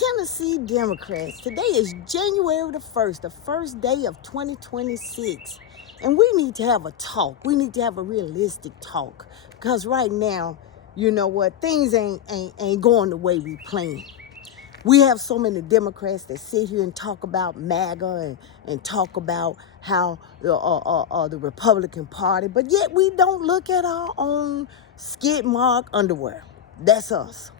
Tennessee Democrats, today is January the 1st, the first day of 2026. And we need to have a talk. We need to have a realistic talk. Because right now, you know what, things ain't going the way we planned. We have so many Democrats that sit here and talk about MAGA and talk about how the Republican Party, but yet we don't look at our own skid mark underwear. That's us.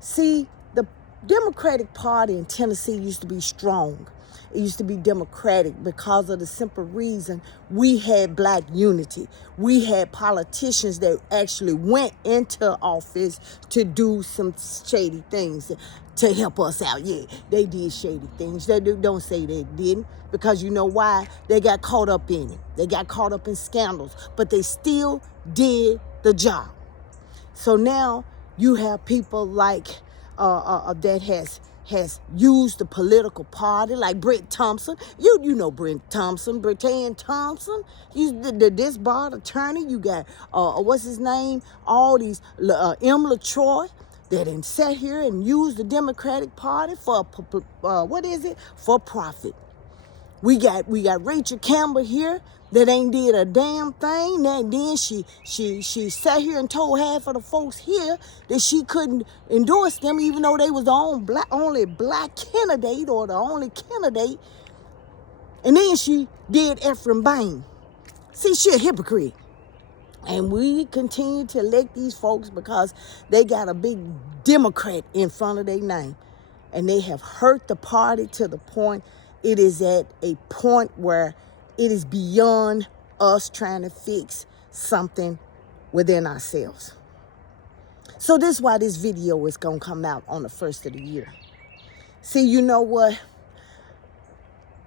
See, the Democratic Party in Tennessee used to be strong. It used to be democratic because of the simple reason we had black unity. We had politicians that actually went into office to do some shady things to help us out. Yeah, they did shady things. They don't say they didn't, because you know why? They got caught up in it. They got caught up in scandals, but they still did the job. So now you have people like that has used the political party, like Brett Thompson. You know Brett Thompson, Bretan Thompson. He's the disbarred attorney. You got what's his name? All these M. LaTroy that then sat here and used the Democratic Party for for profit. We got Rachel Campbell here that ain't did a damn thing. And then she sat here and told half of the folks here that she couldn't endorse them, even though they was the only black candidate or the only candidate. And then she did Ephraim Bain. See, she a hypocrite. And we continue to elect these folks because they got a big Democrat in front of their name. And they have hurt the party to the point it is at a point where it is beyond us trying to fix something within ourselves. So this is why this video is going to come out on the first of the year. See, you know what?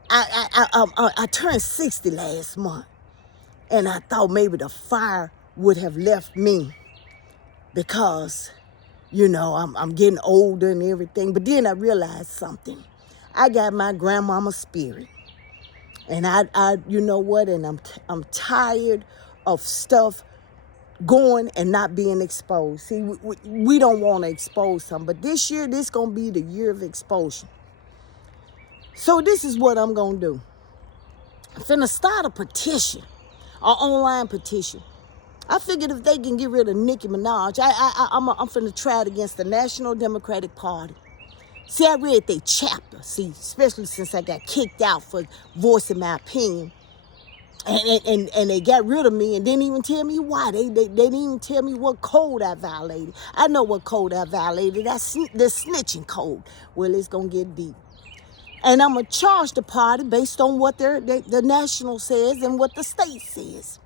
I turned 60 last month. And I thought maybe the fire would have left me because, you know, I'm getting older and everything. But then I realized something. I got my grandmama's spirit. And I you know what? And I'm tired of stuff going and not being exposed. See, we don't want to expose something. But this year, this going to be the year of exposure. So this is what I'm going to do. I'm finna start a petition. An online petition. I figured if they can get rid of Nicki Minaj, I'm finna try it against the National Democratic Party. See, I read their chapter, see, especially since I got kicked out for voicing my opinion. And they got rid of me and didn't even tell me why. They didn't even tell me what code I violated. I know what code I violated. That's the snitching code. Well, it's going to get deep. And I'm going to charge the party based on what the national says and what the state says.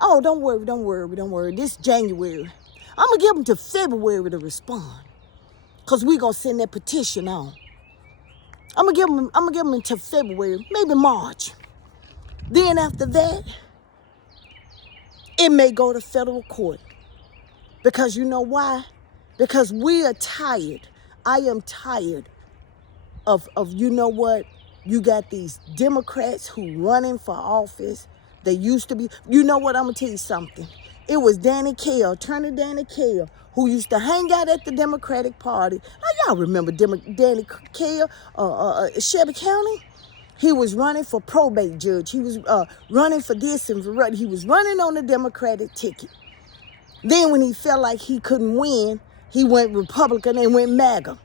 Oh, don't worry. This January, I'm going to give them to February to respond. Because we're going to send that petition on. I'm going to give them until February, maybe March. Then after that, it may go to federal court. Because you know why? Because we are tired. I am tired of you know what? You got these Democrats who running for office. They used to be, you know what? I'm going to tell you something. It was Danny Kaye, Attorney Danny Kaye, who used to hang out at the Democratic Party. Now, y'all remember Danny Kaye, Shelby County? He was running for probate judge. He was running for this and for that. He was running on the Democratic ticket. Then when he felt like he couldn't win, he went Republican and went MAGA.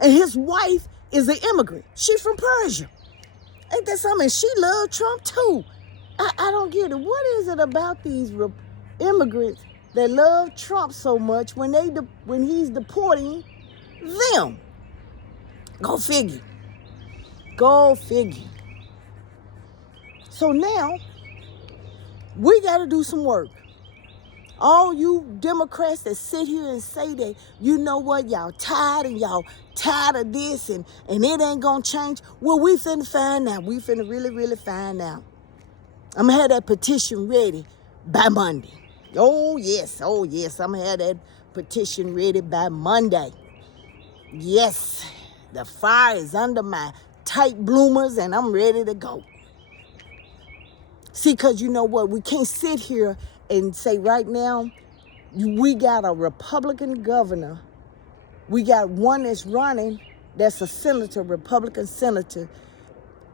And his wife is an immigrant. She from Persia. Ain't that something? She loved Trump too. I don't get it. What is it about these immigrants that love Trump so much when he's deporting them? Go figure. Go figure. So now we got to do some work. All you Democrats that sit here and say that, you know what, y'all tired of this and it ain't gonna change. Well, we finna find out. We finna really find out. I'm gonna have that petition ready by Monday. Oh yes, I'm gonna have that petition ready by Monday. Yes, the fire is under my tight bloomers and I'm ready to go. See, because you know what, we can't sit here and say right now, we got a Republican governor We got one that's running, that's a senator, Republican senator.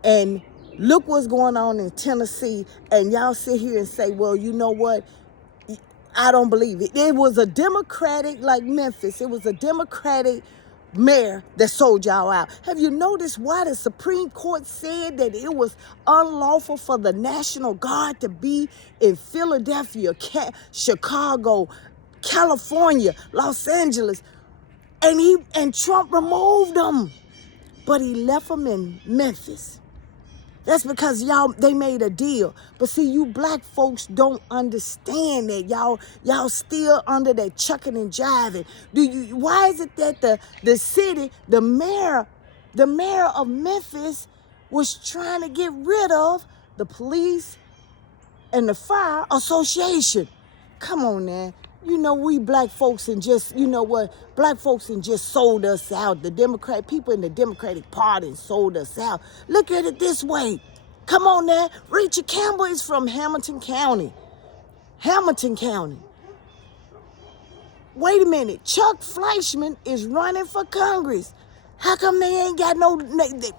And look what's going on in Tennessee. And y'all sit here and say, well, you know what? I don't believe it. It was a Democratic, like Memphis, it was a Democratic mayor that sold y'all out. Have you noticed why the Supreme Court said that it was unlawful for the National Guard to be in Philadelphia, Chicago, California, Los Angeles? And Trump removed them, but he left them in Memphis. That's because they made a deal. But see, you black folks don't understand that. Y'all still under that chucking and jiving. Why is it that the city, the mayor of Memphis was trying to get rid of the police and the fire association? Come on now. You know, we black folks and just, you know what, black folks and just sold us out. The people in the Democratic Party sold us out. Look at it this way. Come on now. Rachel Campbell is from Hamilton County. Hamilton County. Wait a minute. Chuck Fleischman is running for Congress. How come they ain't got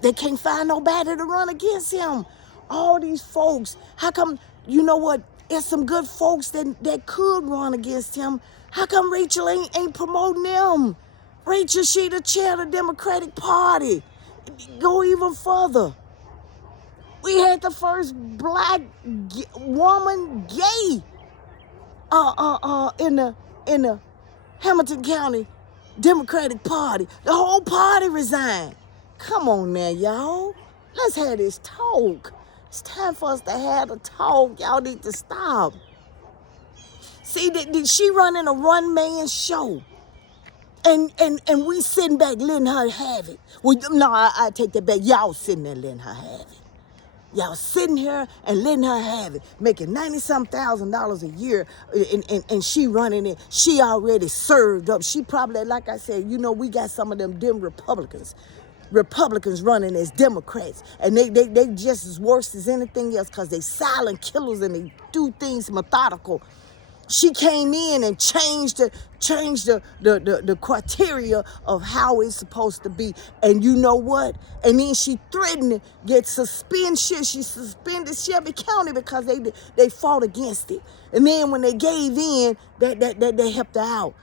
they can't find nobody to run against him? All these folks, how come, you know what, there's some good folks that could run against him. How come Rachel ain't promoting them? Rachel, she the chair of the Democratic Party. Go even further. We had the first black woman gay in the Hamilton County Democratic Party. The whole party resigned. Come on now, y'all. Let's have this talk. It's time for us to have a talk. Y'all need to stop. See, did she running a one-man show? And we sitting back letting her have it. Well, no, I take that back. Y'all sitting there letting her have it. Y'all sitting here and letting her have it, making $90-some thousand a year, and she running it. She already served up. She probably, like I said, you know, we got some of them Republicans running as Democrats, and they just as worse as anything else because they silent killers and they do things methodical. She came in and changed the criteria of how it's supposed to be. And you know what? And then she threatened to get suspended. She suspended Shelby County because they fought against it. And then when they gave in, they helped her out.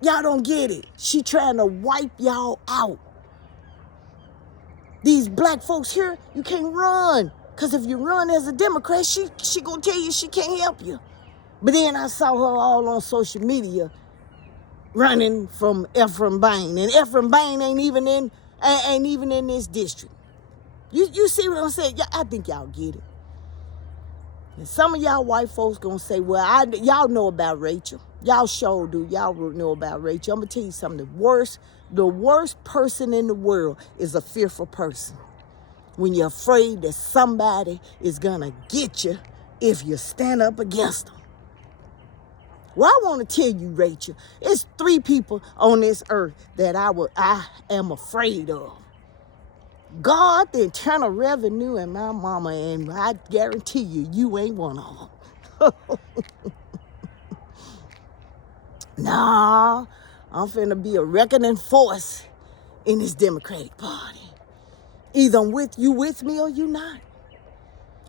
Y'all don't get it. She trying to wipe y'all out. These black folks here, you can't run. Because if you run as a Democrat, she gonna tell you she can't help you. But then I saw her all on social media running from Ephraim Bain. And Ephraim Bain ain't even in this district. You see what I'm saying? I think y'all get it. And some of y'all white folks gonna say, well, y'all know about Rachel. Y'all sure do. Y'all know about Rachel. I'm gonna tell you something. The worst person in the world is a fearful person. When you're afraid that somebody is gonna get you if you stand up against them. Well, I want to tell you, Rachel, it's 3 people on this earth that I am afraid of. God, the Internal Revenue, and my mama, and I guarantee you ain't one of them. Nah, I'm finna be a reckoning force in this Democratic Party. Either you with me or you not.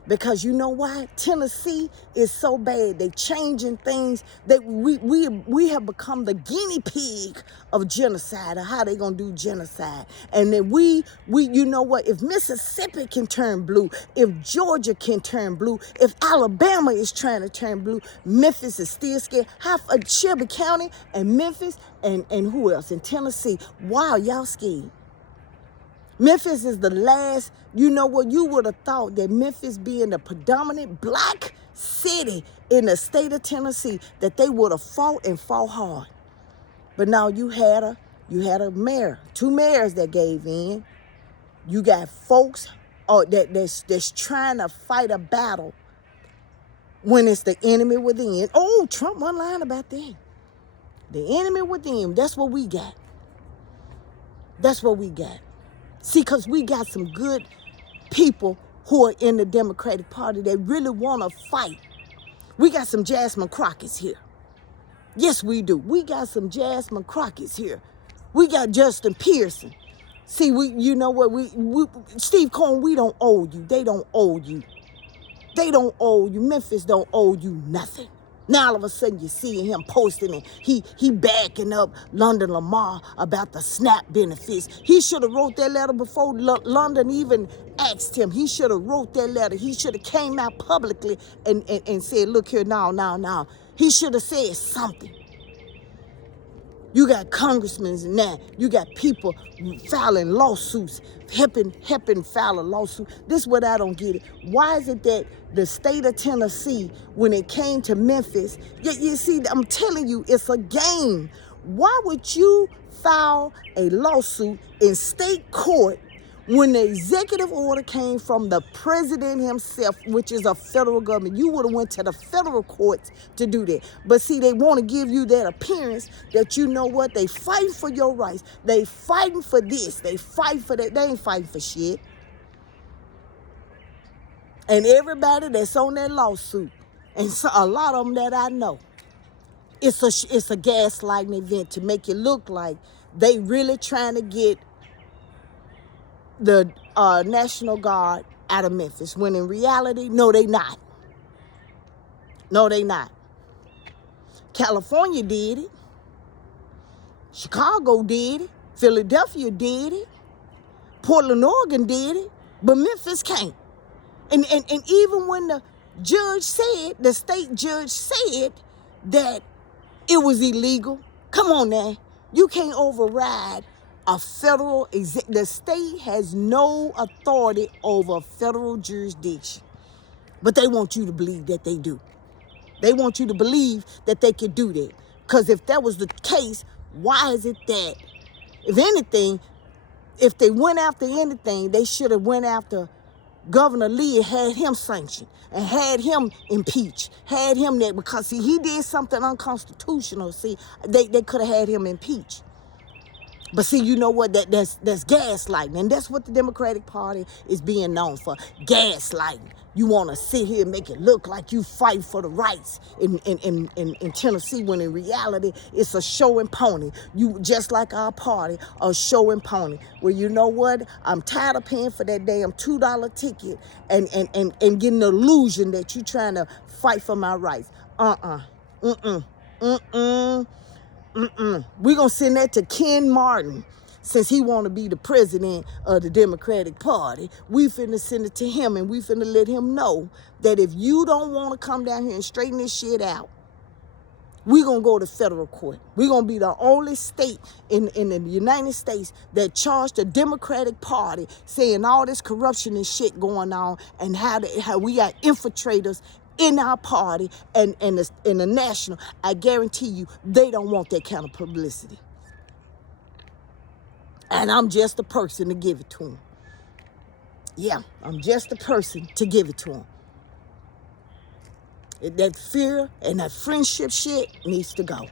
Because you know why? Tennessee is so bad. They changing things that we have become the guinea pig of genocide, or how they gonna do genocide. And then we you know what? If Mississippi can turn blue, if Georgia can turn blue, if Alabama is trying to turn blue, Memphis is still scared. Shelby County and Memphis and who else? In Tennessee. Wow, y'all scared. Memphis is the last, you know what, you would have thought that Memphis being the predominant black city in the state of Tennessee, that they would have fought and fought hard. But now you had a mayor, 2 mayors that gave in. You got folks that's trying to fight a battle when it's the enemy within. Oh, Trump wasn't lying about that. The enemy within, that's what we got. That's what we got. See, because we got some good people who are in the Democratic Party that really want to fight. We got some Jasmine Crockett's here. Yes, we do. We got some Jasmine Crockett's here We got Justin Pearson. See, you know what, Steve Cohen, we don't owe you. They don't owe you. They don't owe you. Memphis don't owe you nothing. Now all of a sudden you see him posting it. He backing up London Lamar about the SNAP benefits. He should have wrote that letter before London even asked him. He should have wrote that letter. He should have came out publicly and said, look here, now. He should have said something. You got congressmen now. You got people filing lawsuits, helping file a lawsuit. This is what I don't get it. Why is it that the state of Tennessee, when it came to Memphis, you see, I'm telling you, it's a game. Why would you file a lawsuit in state court when the executive order came from the president himself, which is a federal government? You would have went to the federal courts to do that. But see, they want to give you that appearance that, you know what, they fighting for your rights. They fighting for this. They fight for that. They ain't fighting for shit. And everybody that's on that lawsuit, and so a lot of them that I know, it's a gaslighting event to make it look like they really trying to get the National Guard out of Memphis, when in reality, no, they not. No, they not. California did it. Chicago did it. Philadelphia did it. Portland, Oregon did it. But Memphis can't. And even when the state judge said that it was illegal, come on now, you can't override a federal, the state has no authority over federal jurisdiction. But they want you to believe that they do. They want you to believe that they could do that. Because if that was the case, why is it that, if anything, if they went after anything, they should have went after Governor Lee and had him sanctioned and had him impeached, had him there, because see, he did something unconstitutional. See, they could have had him impeached. But see, you know what? That's gaslighting, and that's what the Democratic Party is being known for. Gaslighting. You want to sit here and make it look like you fight for the rights in Tennessee, when in reality it's a show and pony. You just like our party, a show and pony. Well, you know what? I'm tired of paying for that damn $2 ticket and getting the illusion that you're trying to fight for my rights. We're going to send that to Ken Martin. Since he want to be the president of the Democratic Party, we finna send it to him, and we finna let him know that if you don't want to come down here and straighten this shit out, we're going to go to federal court. We're going to be the only state in the United States that charged the Democratic Party, saying all this corruption and shit going on, and how we got infiltrators in our party and in the national. I guarantee you, they don't want that kind of publicity. And I'm just a person to give it to them. Yeah, I'm just a person to give it to them. That fear and that friendship shit needs to go.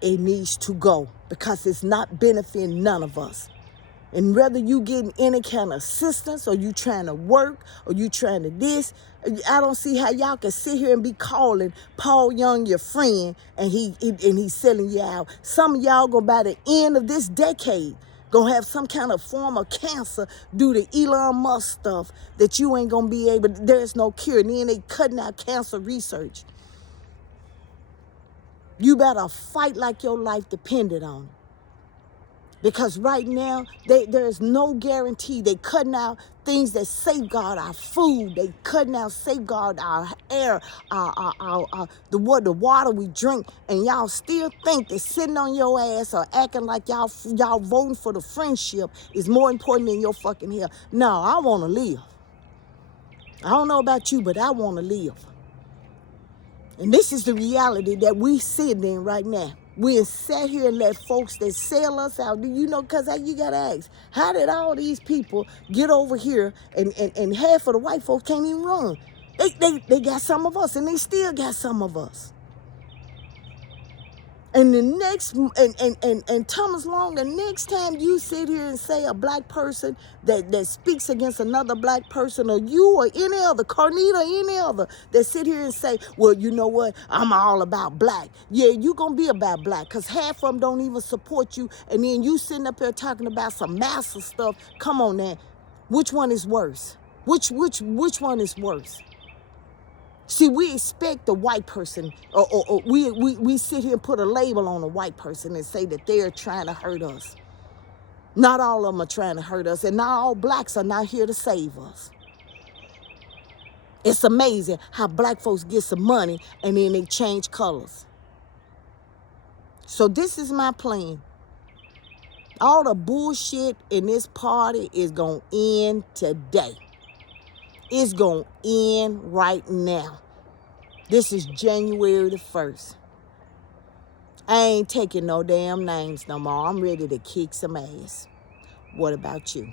It needs to go, because it's not benefiting none of us. And whether you getting any kind of assistance, or you trying to work, or you trying to this, I don't see how y'all can sit here and be calling Paul Young your friend, and he's selling you out. Some of y'all go, by the end of this decade, gonna have some kind of form of cancer due to Elon Musk stuff that you ain't gonna be able. There's no cure, and then they cutting out cancer research. You better fight like your life depended on it. Because right now, there's no guarantee. They cutting out things that safeguard our food. They cutting out, safeguard our air, the water we drink. And y'all still think that sitting on your ass or acting like y'all voting for the friendship is more important than your fucking health. No, I want to live. I don't know about you, but I want to live. And this is the reality that we sitting in right now. We sat here and let folks that sell us out. You know, because you got to ask, how did all these people get over here and half of the white folks can't even run? They got some of us, and they still got some of us. And the next, and Thomas Long, the next time you sit here and say a black person that speaks against another black person, or you or any other, Carnita or any other, that sit here and say, well, you know what, I'm all about black. Yeah, you going to be about black, because half of them don't even support you, and then you sitting up here talking about some massa stuff. Come on now. Which one is worse? Which one is worse? See, we expect the white person, or we sit here and put a label on a white person and say that they're trying to hurt us. Not all of them are trying to hurt us, and not all blacks are not here to save us. It's amazing how black folks get some money and then they change colors. So this is my plan. All the bullshit in this party is going to end today. It's going to end right now. This is January the 1st. I ain't taking no damn names no more. I'm ready to kick some ass. What about you?